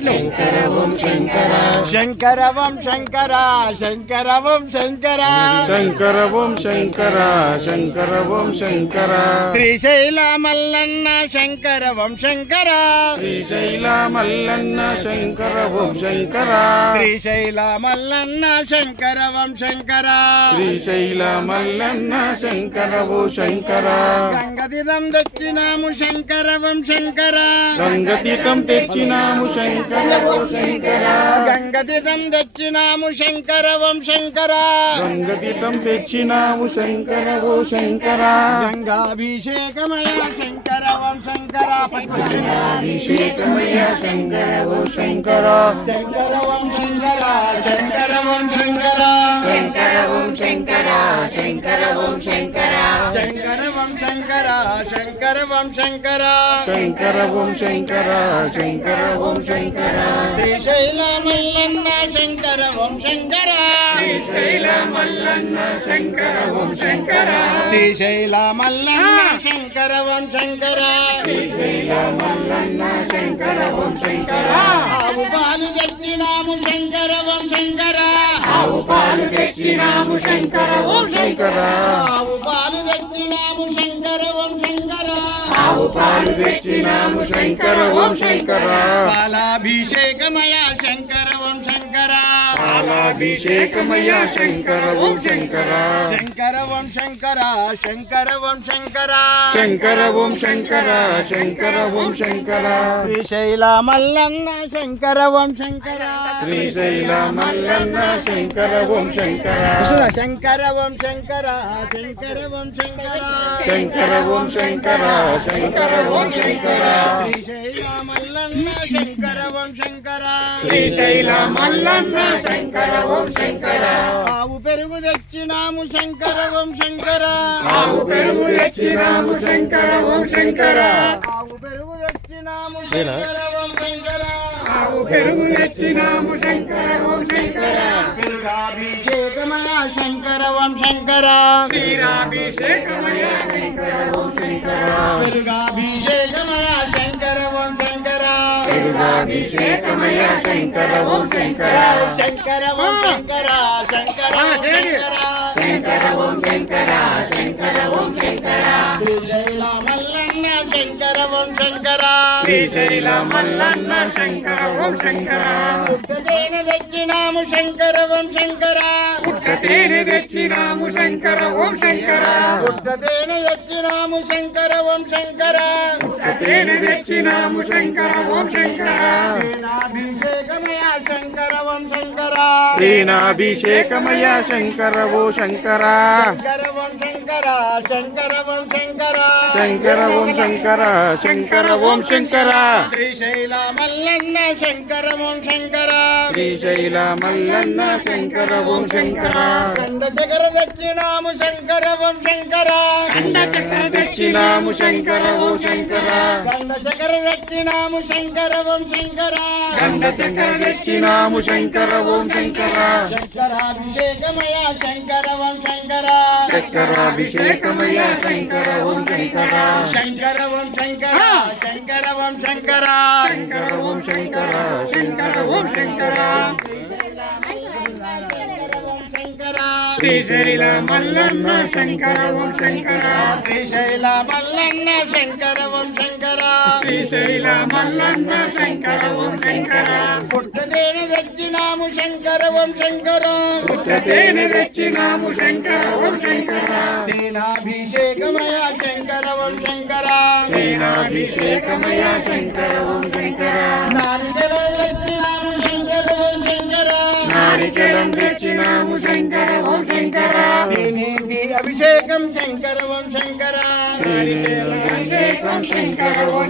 శంకర ఓం శంకర శంకర ఓం శంకర శంకర ఓం శంకర శంకర ఓం శంకర శంకర ఓం శంకర శ్రీశైల మల్లన్న శంకర ఓం శంకర శ్రీశైల మల్లన్న శంకర ఓం శంకర శ్రీశైల మల్లన్న శంకర ఓం శంకర శ్రీశైల మల్లన్న శంకర ఓ శంకర గంగతీరం తెచ్చినాము శంకర ఓం శంకర గంగతీరం తెచ్చినాము శంకర ఓ శంకర గంగతీరం తెచ్చినాము శంకర ఓం శంకర గంగతీరం తెచ్చినాము శంకర ఓ శంకర గంగాభిషేకమయ శంకర ఓం శంకర గంగాభిషేకమయ శంకర ఓ శంకర శంకర ఓం శంకర శంకర ఓం శంకర శంకర ఓం శంకర శంకర ఓం శంకర శంకర ఓం శంకర శంకర ఓం శంకర శంకర ఓం శంకర శంకర ఓం శంకర శ్రీశైల మల్లన్న శంకర ఓం శంకర శ్రీశైల మల్లన్న శంకర ఓం శంకర శ్రీశైల మల్లన్న శంకర ఓం శంకర శ్రీశైల మల్లన్న శంకర ఓం శంకర ఆవు పాలు తెచ్చినాము శంకర ఓం శంకర ఆవు పాలు తెచ్చినాము శంకర ఓం శంకర ఆవు పాలు తెచ్చినాము శంకర ఓం శంకర ఆవు పాలు తెచ్చినాము శంకర ఓం శంకర పాలాభిషేకమయ శంకర ఓం శంకర పాలాభిషేకమయ శంకర ఓం శంకర శంకర ఓం శంకర శంకర ఓం శంకర శంకర ఓం శంకర శంకర ఓం శంకర శ్రీశైల మల్లన్న శంకర ఓం శంకర శ్రీశైల మల్లన్న శంకర ఓం శంకర శంకర ఓం శంకర శంకర ఓం శంకర శంకర ఓం శంకర శంకర ఓం శంకర శ్రీశైల మల్లన్న శంకర ఓం శంకర శ్రీశైల మల్లన్న శంకర ఓం శంకర ఆవు పెరుగు తెచ్చినాము శంకర ఓం శంకర ఆవు పెరుగు తెచ్చినాము శంకర ఓం శంకర ఆవు పెరుగు తెచ్చినాము శంకర ఓం శంకర ఆవు పెరుగు తెచ్చినాము శంకర ఓం శంకర పెరుగాభిషేకమయ శంకర ఓం శంకర క్షీరాభిషేకమయ శంకర ఓం శంకర పెరుగాభిషేకమయ శంకర ఓం శంకర పెరుగాభిషేకమయ శంకర ఓం శంకర శంకర ఓం శంకర శంకర శంకర ఓం శంకర శంకర ఓం శంకర శ్రీశైల మల్లన్న శంకర ఓం శంకర శ్రీశైల మల్లన్న శంకర ఓం శంకర పుట్టతేనె తెచ్చినాము శంకర ఓం శంకర పుట్టతేనె తెచ్చినాము శంకర ఓం శంకర పుట్టతేనె తెచ్చినాము శంకర ఓం శంకర పుట్టతేనె తెచ్చినాము శంకర ఓం శంకర తేనాభిషేకమయ శంకర ఓం శంకర తేనాభిషేకమయ శంకర ఓ శంకర శంకర ఓం శంకర శంకర ఓం శంకర శంకర ఓం శంకర శంకర ఓం శంకర శ్రీశైల మల్లన్న శంకర ఓం శంకర శ్రీశైల మల్లన్న శంకర ఓం శంకర గండ చక్ర దక్షిణాము శంకర ఓం శంకర గండ చక్ర దక్షిణాము శంకర ఓం శంకర గండ చక్ర దక్షిణాము శంకర ఓం శంకర గండ చక్ర దక్షిణాము శంకర ఓం శంకర చక్రాభిషేకమయ శంకర ఓం శంకర చక్రాభిషేకమయ శంకర ఓం శంకర శంకర ఓం శంకర శంకర ఓం శంకర శంకర ఓం శంకర శంకర ఓం శంకర శ్రీశైల మల్లన్న శంకర ఓం శంకర శ్రీశైల మల్లన్న శంకర ఓం శంకర శ్రీశైల మల్లన్న శంకర ఓం శంకర పుట్టతేనె తెచ్చినాము శంకర ఓం శంకర పుట్టతేనె తెచ్చినాము శంకర ఓం శంకర తేనాభిషేకమయ శంకర ఓం శంకర తేనాభిషేకమయ శంకర ఓం శంకర నారికేళం తెచ్చినాము శంకర ఓం శంకర నారికేళం తెచ్చినాము శంకర ఓం శంకర దీనికి అభిషేకం శంకర ఓం శంకర అభిషేకం శంకర ఓం